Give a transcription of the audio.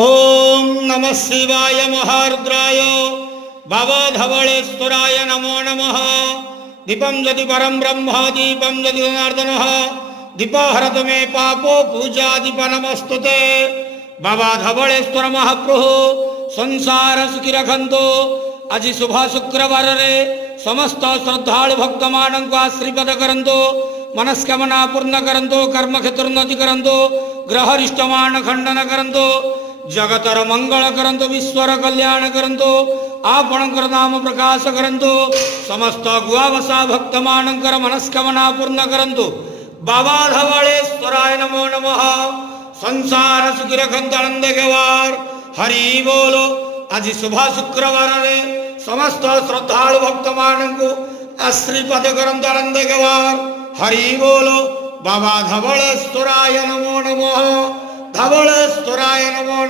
ओम नमः शिवाय महारुद्राय भवधवलेश्वराय नमो नमः। दीपं यदि परं ब्रह्म दीपं यदि जनार्दनः दीपहरत मे पापो पूजा दीप नमस्तुते। बाबा धवलेश्वर महाप्रभु संसार सुखी रखंतो। आज शुभ शुक्रवार रे समस्त श्रद्धालु भक्त मानक आशीर्वाद करंतो, मनस्कामना पूर्ण करंतो, कर्म क्षेत्र उन्नति करंतो, ग्रह रिष्टमान खंडन करंतो, जगतर मंगल करंतो, विश्वर कल्याण करंतो, आपणकर नाम प्रकाश करंतो, समस्त गुआवसा भक्त मानकर मनस्कामना पूर्ण करंतो। बाबा धवलेश्वराय नमो नमः। संसार सुखी रखंतो, आनंद घेवार हरि बोलो। आज शुभ शुक्रवार रे समस्त श्रद्धालु भक्त मानक आशीर्वाद करंतो, आनंद घेवार हरि बोलो। बाबा धवलेश्वराय नमो नमः। धवलेश्वराय नमो नमः।